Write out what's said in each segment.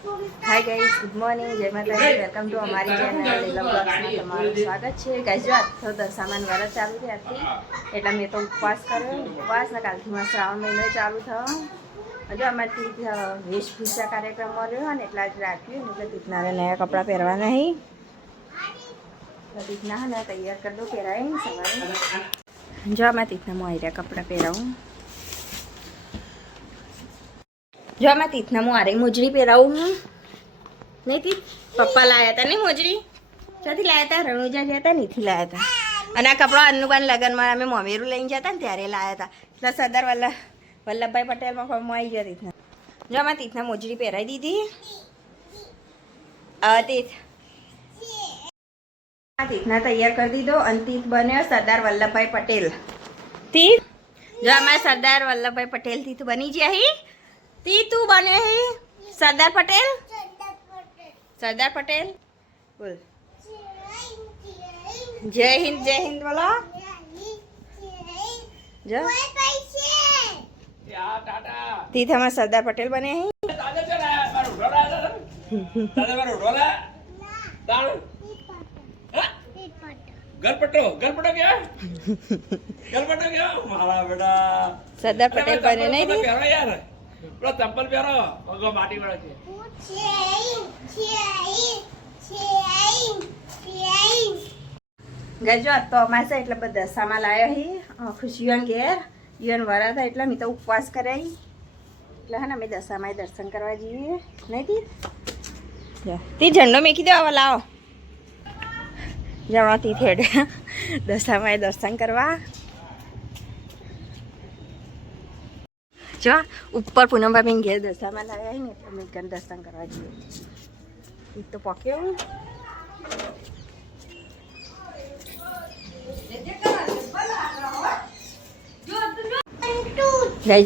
Hi guys, good morning, જય માતાજી, welcome to અમારી ચેનલ લીલા બ્લોગ્સમાં તમારું સ્વાગત છે. ગાઈસ જો આજ તો દશામાન વરસ ચાલુ છે આજથી, એટલે મેં તો ઉપવાસ કર્યો. ઉપવાસના કાલથી માં શ્રાવણ મહિનો ચાલુ થયો. હજુ અમારથી વેશભૂષા કાર્યક્રમ મળ્યો અને એટલા જ રાખ્યું, એટલે તીજનારે નયા કપડાં પહેરવા નહીં. તીજના ને તૈયાર કરી દો, પહેરાય સવારે. જો આમાં તીજના હું આર્યા કપડાં પહેરાવું. જો આમાં તીજના હું આરે મોજડી પહેરાવું હું નહીં. તી પપ્પા લાવ્યા હતા નહીં મોજડી, ક્યાંથી લાવ્યા હતા? રણુજા ગયા હતા નીથી લાવ્યા હતા. અને આ કપડાં અન્નુબાન લગ્નમાં અમે મોમેરું લઈને જતા ને ત્યારે લાવ્યા હતા. એટલે સરદાર વલ્લભભાઈ પટેલમાં ફોર્મમાં આવી ગયા તીથના. જો આમાં તીથના મોજડી પહેરાવી દીધી. તીથના તૈયાર કરી દીધો અને તીથ બન્યો સરદાર વલ્લભભાઈ પટેલ. તીથ જો આમાં સરદાર વલ્લભભાઈ પટેલ તીથ બની ગયા હી. તી તું બને હી સરદાર પટેલ. સરદાર પટેલ બોલ. જય હિન્દ બોલો. જો તીથ हमारे सरदार पटेल बने हैं. सरदार पटेल बने नहीं थे. चंपल प्यारो माटी वाला છે. ગજો તો અમાસે એટલે બધા સામાન લાવ્યો હી. ખુશીઓન ઘેર યુન વરા હતા એટલે મેં તો ઉપવાસ કરાવી. એટલે હા ને અમે દશામાં દર્શન કરવા જઈએ નહીં. તી ઝંડો મેકી દો. હવે લાવો જણો તી થેડ દશામાં દર્શન કરવા. જો ઉપર પૂનમભાઈ ઘેર દશામાં લાવ્યા ને એટલે મેં ઘર દર્શન કરવા જઈએ. ઈ તો પોક્યો.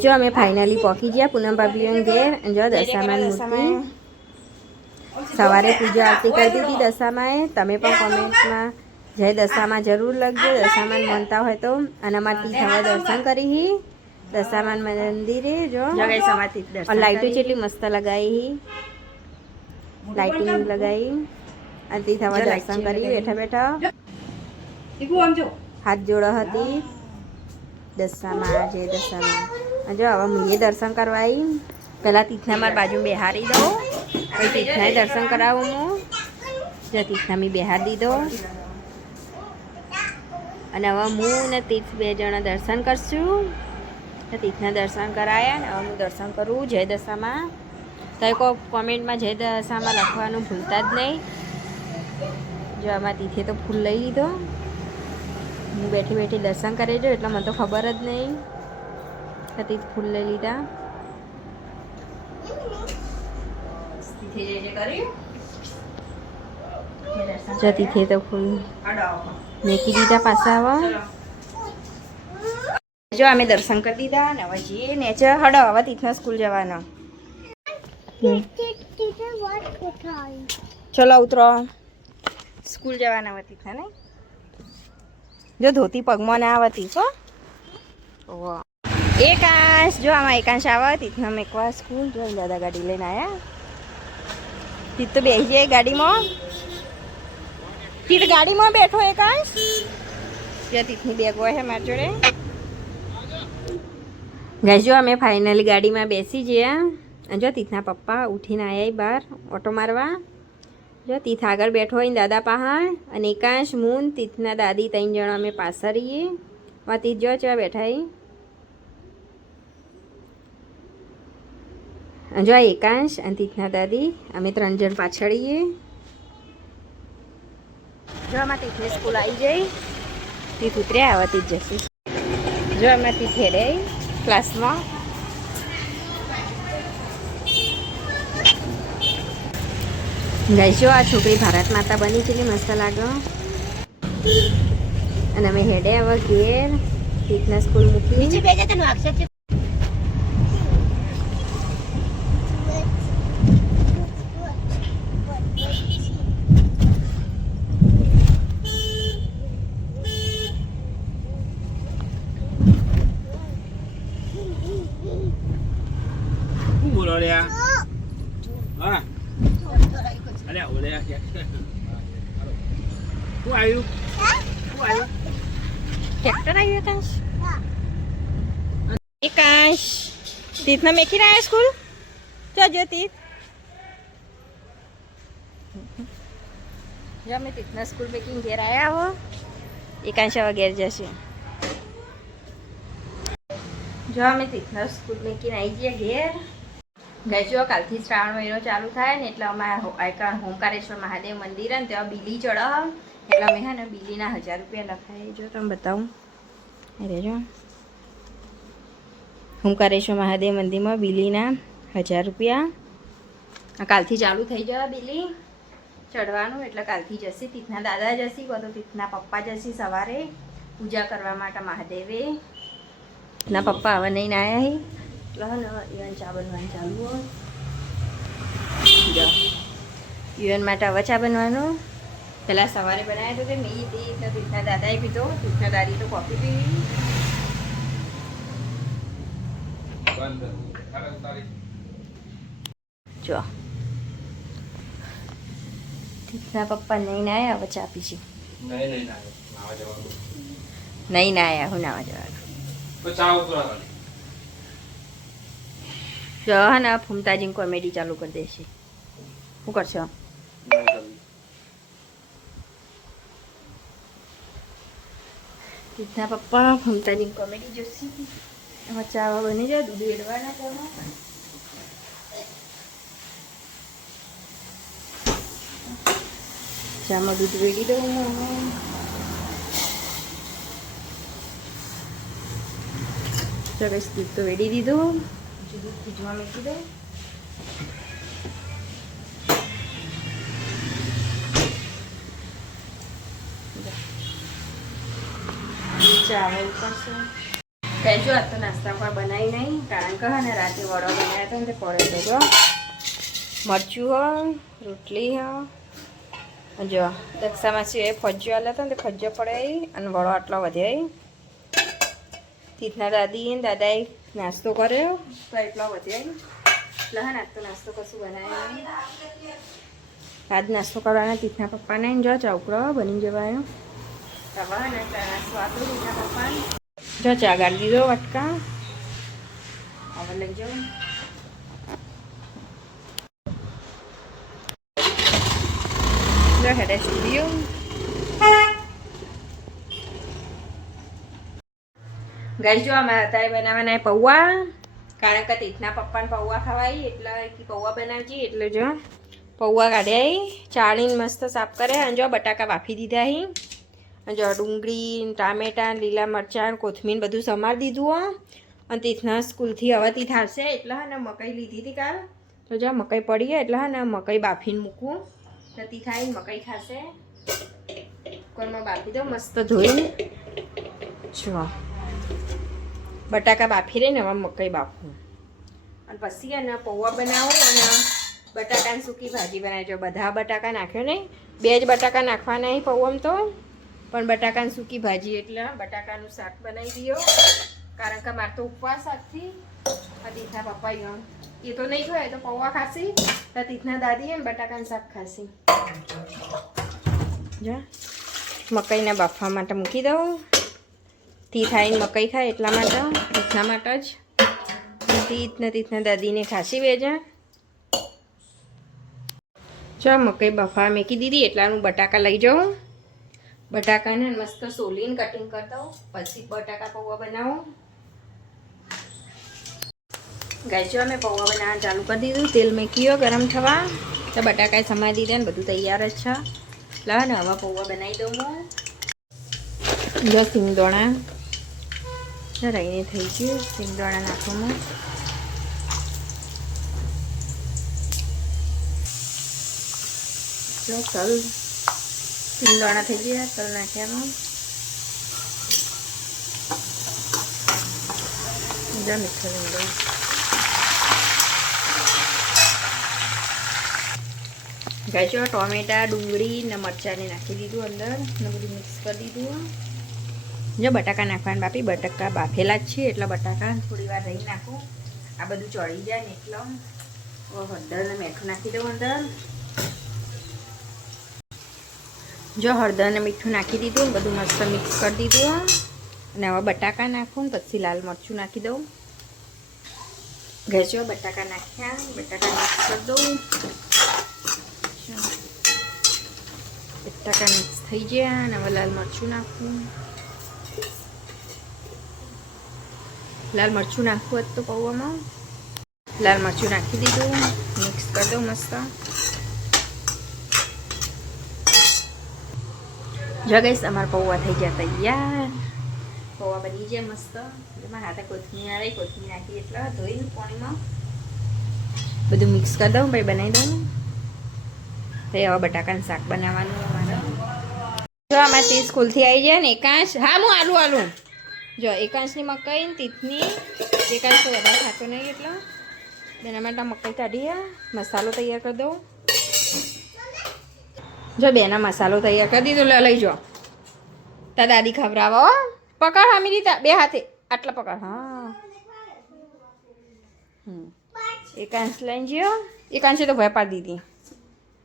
જો અમે ફાઇનલી પહોંચી ગયા પૂનમ ભાભી ઘેર. જો દશામાન મૂર્તિ સવારે પૂજા આરતી કરી દીધી દશામાએ. તમે પણ કોમેન્ટમાં જય દશામાં જરૂર લખજો દશામાન માનતા હોય તો. અને અમારી તીથ દર્શન કરી દશામાન મંદિરે. જો લાઇટો કેટલી મસ્ત લગાવી, લાઇટિંગ લગાવી અને તીથ દર્શન કરી બેઠા બેઠા. હાથ જોડો હતી દશામાં જય દશામાં. જો હવે હું એ દર્શન કરવા આવી. પહેલાં તીથના મારી બાજુ બેહારી દઉં, પછી તીથનાએ દર્શન કરાવું હું. જો તીથના મેં બેહાર દીધો અને હવે હું ને તીર્થ બે જણા દર્શન કરશું. તીથના દર્શન કરાયા ને હવે હું દર્શન કરું જય દશામાં. તો કોઈ કોમેન્ટમાં જય દશામાં લખવાનું ભૂલતા જ નહીં. જો આમાં તીથે તો ફૂલ લઈ લીધો. હું બેઠી બેઠી દર્શન કરી દઉં એટલે મને તો ખબર જ નહીં. તીથ ફૂલ લઈ લીધા. જો તીથે તો ફૂલ મેકી દીધા પાછા. હવે જો અમે દર્શન કરી દીધા ને હવે જઈએ નેચર. હડો હવે તીથના સ્કૂલ જવાનો. ચલો ઉતરો, સ્કૂલ જવાના હવે તીથના ને. જો ધોતી પગમાં ના આવતી છો. એકાંશ જો આમાં એકાંશ આવે તીથના મેકવા સ્કૂલ. જો દાદા ગાડી લઈને આવ્યા. તીથ તો બેસી જાય ગાડીમાં. તીથ ગાડીમાં બેઠો એકાંશ. ત્યાં તીથની બેગ હોય છે મારી જોડે. ગાઈસ જો અમે ફાઇનલી ગાડીમાં બેસી ગયા. જો તીથના પપ્પા ઉઠીને આવ્યા બહાર ઓટો મારવા. જો તીથ આગળ બેઠો હોય દાદા પહાડ અને એકાંશ મૂન તીથના દાદી 3 જણા અમે પાછળ રહીએ. તીથ જો ચા બેઠા. જો એકાંશ અને તીથના દાદી અમે 3 જણ પાછળ રહીએ. જો આમાં તીથની સ્કૂલ આવી જાય. તીથ ઉતર્યા હવે તીથ જશે. જો અમે તીથ હેડે ક્લાસમાં. ગાઈસ જો આ છોકરી ભારત માતા બની કેટલી મસ્ત લાગે. અને અમે હેડે હવે ઘેર. તીથના સ્કૂલ મૂકી નીચે બેજા તને અક્ષર છે. બોલો લ્યા. હા અલ્યા ઓલે આ ક્યાં છે? શું આવ્યું? શું આવ્યું? ટ્રેક્ટર આવ્યું કાંશ એ કાંશ તીર્થના મેકી રહ્યા સ્કૂલ જો તીર્થ જો અમે તીર્થના સ્કૂલ મેકીને ઘેર આવ્યા હો એકાંશ હવે ઘેર જશે જો અમે તીર્થના સ્કૂલ મેકીને આવી જઈએ ઘેર ગઈ કાલથી શ્રાવણ મહિનો ચાલુ થાય ને એટલે અમારા ઓમકારેશ્વર મહાદેવ મંદિર ને ત્યાં બીલી ચડે એટલે અમે હે ને બીલીના 1000 રૂપિયા લખાય જો તમે બતાવું અરે જો ઓમકારેશ્વર મહાદેવ મંદિરમાં બીલીના 1000 રૂપિયા કાલથી ચાલુ થઈ જવા બીલી ચડવાનું એટલે કાલથી જશે તીર્થના દાદા જશે તો તીર્થના પપ્પા જશે સવારે પૂજા કરવા માટે મહાદેવે ના પપ્પા હવે નહીં આવ્યા એટલે ને ઈવન ચા બનવાનું ચાલુ હોય ઈવન માટે હવે ચા બનવાનું પહેલાં સવારે બનાવ્યા તો તે મેં પી તો તીર્થના દાદાએ પીધો તીર્થના દાદી તો કોફી પીવી જો તીર્થના પપ્પા નહીં આવ્યા હવે ચા પીશું નહીં ના આવ્યા હું નાવા જવાનું જો હા ને ફૂમતાજીની કોમેડી ચાલુ કરી દેશે શું કરશો તીર્થના પપ્પા ફૂમતાજીની કોમેડી જોશે એમાં ચા બની જાય દૂધ એડવાના ચામાં ચામાં દૂધ વેડી દઉં સરસ દૂધ તો વેડી દીધું દૂધ ભીજવા મૂકી દઉં ચાવલ કરશે કહેજો આજ તો નાસ્તા પર બનાવી નહીં કારણ કે ને રાતે વડો બનાવ્યા હતા ને તે પડે તો જો મરચું હો રોટલી હો જો દક્ષામાં છે ફજ્જો આલ્યા હતા ને તે ફજ્જો પડે અને વડો આટલો વધે તીર્થના દાદી ને દાદાએ નાસ્તો કર્યો તો એટલો વધે એટલે હા આજ તો નાસ્તો કશું બનાવ્યો નહીં આજ નાસ્તો કરવાના તીર્થના પપ્પાને જો ચોકડો બની જવાનો રવા ને નાસ્તો આપ્યો તીર્થના પપ્પાને જો ચા ગાળી દીધો વટકા હવે લઈ જાઉં જો હેડે સ્ટુડિયો ગાઈસ જો અમારે અત્યારે બનાવવાના પૌવા કારણ કે તીર્થના પપ્પાને પૌવા ખવાય એટલે પૌવા બનાવજી એટલે જો પૌવા કાઢ્યા ચાળીને મસ્ત સાફ કરે અને જો બટાકા બાફી દીધા અને જો ડુંગળી ટામેટા લીલા મરચાં કોથમીર બધું સમારી દીધું અને તીર્થના સ્કૂલથી હવે તીર્થ આવશે એટલે હા ને મકાઈ લીધી હતી કાલ તો જો મકાઈ પડી એટલે હા ને મકાઈ બાફીને મૂકવું તો તીર્થ આવીને મકાઈ ખાશે કુકરમાં બાફી દો મસ્ત ધોઈને જો બટાકા બાફી રહીને હવે મકાઈ બાફવું અને પછી એને પૌવા બનાવો અને બટાકાની સૂકી ભાજી બનાવજો બધા બટાકા નાખ્યો નહીં 2 જ બટાકા નાખવાના અહીં પૌવામાં તો પણ બટાકાની સૂકી ભાજી એટલે બટાકાનું શાક બનાવી દો કારણ કે મારે તો ઉપવાસ આજથી તીર્થના પપ્પા એ તો નહીં ખાય તો પૌવા ખાશી તો તીર્થના દાદી એમ બટાકાનું શાક ખાશી જો મકાઈના બાફવા માટે મૂકી દઉં તીર્થ આવીને મકાઈ ખાય એટલા માટે તીર્થના માટે જ તીર્થના દાદીને ખાસી વેજા જો મકાઈ બફા મૂકી દીધી એટલાનું બટાકા લઈ જાઉં બટાકાને મસ્ત સોલીને કટિંગ કરી દઉં પછી બટાકા પૌવા બનાવું ગાઈસ જો અમે પૌવા બનાવવાનું ચાલુ કરી દીધું તેલ મૂક્યો ગરમ થવા તો બટાકા સમારી દીધા ને બધું તૈયાર જ છે એટલે ને હવે પૌવા બનાવી દઉં હું જો સિંગદાણા રહીને થઈ ગયું સિંગદાણા નાખવામાં જો તલ સિંગદાણા થઈ ગયા તલ નાખ્યાનું જા મીઠું લીમડો ગાઈસ ટોમેટા ડુંગળી ને મરચાંને નાખી દીધું અંદર ને બધું મિક્સ કરી દીધું જો બટાકા નાખવાનું બાપી બટાકા બાફેલા જ છે એટલે બટાકા થોડી વાર રહી નાખું આ બધું ચડી જાય ને એટલે હળદર ને મીઠું નાખી દઉં અંદર જો હળદર અને મીઠું નાખી દીધું, બધું મસ્ત મિક્સ કરી દીધું. અને હવે બટાકા નાખું, પછી લાલ મરચું નાખી દઉં. ઘેર જો બટાકા નાખ્યા, બટાકા મિક્સ કરી દઉં. બટાકા મિક્સ થઈ ગયા અને હવે લાલ મરચું નાખું. લાલ મરચું નાખવું હતું તો પૌવામાં. લાલ મરચું નાખી દીધું, મિક્સ કરી દઉં મસ્ત. જો ગાઈસ અમારા પૌવા થઈ ગયા તૈયાર. પૌવા બની ગયા મસ્ત. એમાં હાથે કોથમીર આવી, કોથમીર નાખી એટલે ધોઈને પાણીમાં બધું મિક્સ કરી દઉં, પછી બનાવી દઉં. તો હવે બટાકાનું શાક બનાવવાનું અમારે. જો અમારે તે સ્કૂલથી આવી જાય ને એકાંશ, હા હું આલું જો એકાંશની મકાઈ ને તીથની. એકાંશ તો વધારે ખાતો નહીં એટલે એના માટે મકાઈ કાઢીએ, મસાલો તૈયાર કરી દઉં. જો બેના મસાલો તૈયાર કરી દીધો, લઈ જો તા દાદી ખવડાવો. પકડ હામી દીધા બે હાથે, આટલા પકડ. હા એકાંશ લઈને જ્યો. એકાંશે તો ભય પાડી દીધી.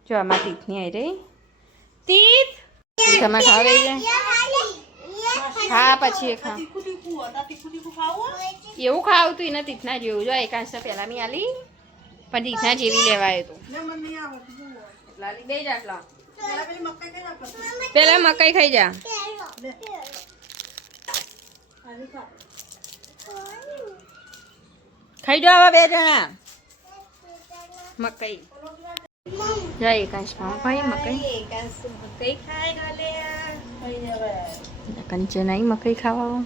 જો આમાં તીથની આવી રહી. તીથ તમે ખાવે હા પછી ખા એવું ખાવતું એને તીથના જેવું. જો એકાંશ તો પહેલા ની આલી પણ તીથના જેવી લેવાય તો લાલી બે જ આટલા. પેલા મકાઈ ખાઈ જા. ખાઈ જાઓ આવા બે જણા મકાઈ. જય એકાંશ ભાઈ મકાઈ કંચન આવી મકાઈ ખાવા.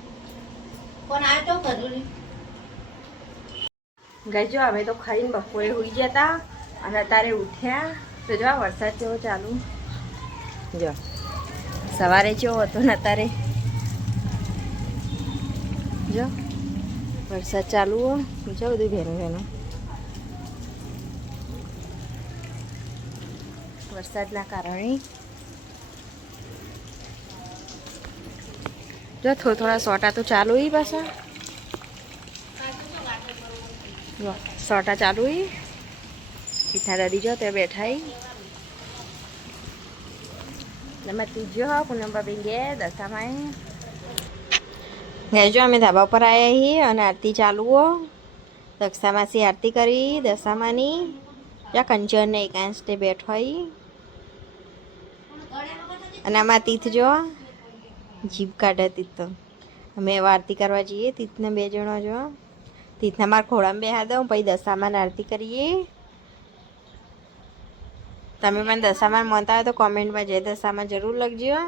ગજો અમે તો ખાઈને બપોરે હોઈ જતા અને અત્યારે ઉઠ્યા તો જો વરસાદ જેવો ચાલુ. જો સવારે જેવો હતો ને અત્યારે જો વરસાદ ચાલુ હો. જો બધું ભેનું ભેનું વરસાદના કારણે. જો થોડા સોટા તો ચાલુ હી પાછા. જો સોટા ચાલુ હી. પીઠા દાદી જો તે બેઠા તમે તીજો પૂનમબા બેન ગયા દશામાં. જો અમે ધાબા પર આવ્યા છીએ અને આરતી ચાલુ હો. દક્ષામાસી આરતી કરી દશામાની. જ્યાં કંચન ને એકાંશ તે બેઠો હોય અને આમાં તીથ જો જીભ કાઢે. તીથ તો અમે આરતી કરવા જઈએ. તીથને બે જણો જો તીથને મારા ખોળામાં બેહા દઉં, પછી દશામાં આરતી કરીએ. તમે પણ દશામાં માનતા હોય તો કોમેન્ટમાં જય દશામાં જરૂર લખજો.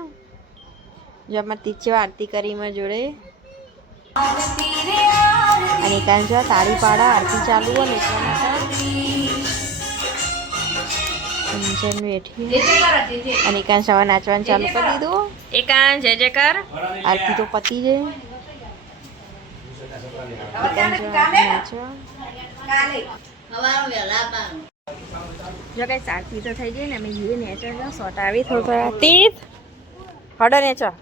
જો અમારે તીથ આરતી કરી મારી જોડે. અને કાંઈ જો તાળી પાડા આરતી ચાલુ હોય ને એટલા માટે કંચન બેઠી. અને એકાંશ હવે નાચવાનું ચાલુ કરી દીધું. એકાંશ જય જય કર. આરતી તો પતી જાય. જો કઈ આરતી તો થઈ ગઈ ને અમે જઈએ નેચર સોટ આવી થોડા તીથ હડો નેચર